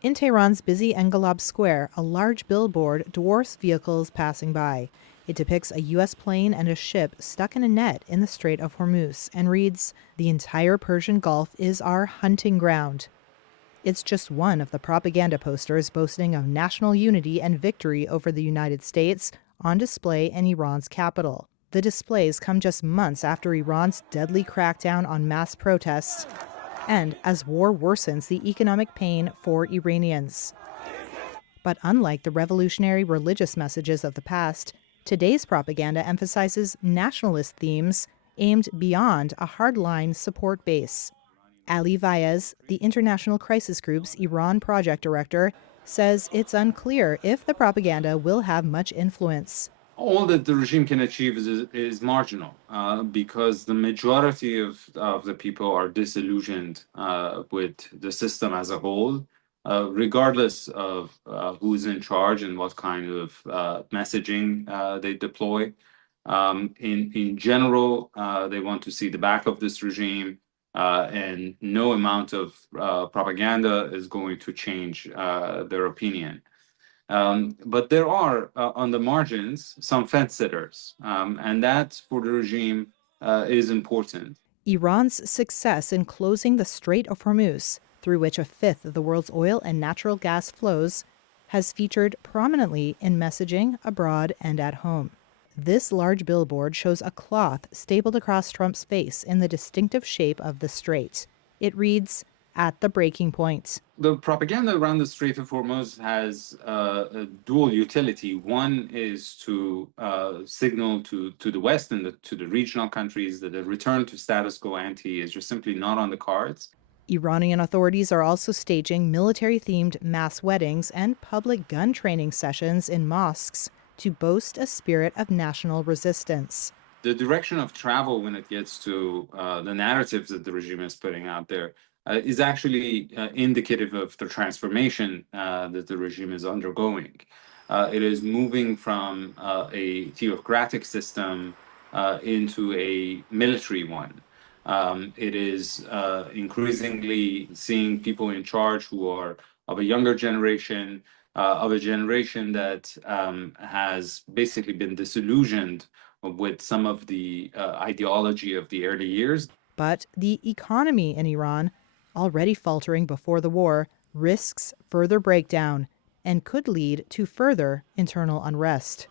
In Tehran's busy Engelab Square, a large billboard dwarfs vehicles passing by. It depicts a U.S. plane and a ship stuck in a net in the Strait of Hormuz and reads, "The entire Persian Gulf is our hunting ground." It's just one of the propaganda posters boasting of national unity and victory over the United States on display in Iran's capital. The displays come just months after Iran's deadly crackdown on mass protests and as war worsens the economic pain for Iranians. But unlike the revolutionary religious messages of the past, today's propaganda emphasizes nationalist themes aimed beyond a hardline support base. Ali Vaez, the International Crisis Group's Iran project director, says it's unclear if the propaganda will have much influence. All that the regime can achieve is marginal because the majority of the people are disillusioned with the system as a whole, regardless of who's in charge and what kind of messaging they deploy. In general, they want to see the back of this regime, and no amount of propaganda is going to change their opinion. But there are, on the margins, some fence sitters, and that for the regime is important. Iran's success in closing the Strait of Hormuz, through which a fifth of the world's oil and natural gas flows, has featured prominently in messaging abroad and at home. This large billboard shows a cloth stapled across Trump's face in the distinctive shape of the strait. It reads, "At the breaking point." The propaganda around the Strait of Hormuz has a dual utility. One is to signal to the West and to the regional countries that a return to status quo ante is just simply not on the cards. Iranian authorities are also staging military-themed mass weddings and public gun training sessions in mosques to boast a spirit of national resistance. The direction of travel when it gets to the narratives that the regime is putting out there is actually indicative of the transformation that the regime is undergoing. It is moving from a theocratic system into a military one. It is increasingly seeing people in charge who are of a younger generation, of a generation that has basically been disillusioned with some of the ideology of the early years. But the economy in Iran, already faltering before the war, risks further breakdown and could lead to further internal unrest.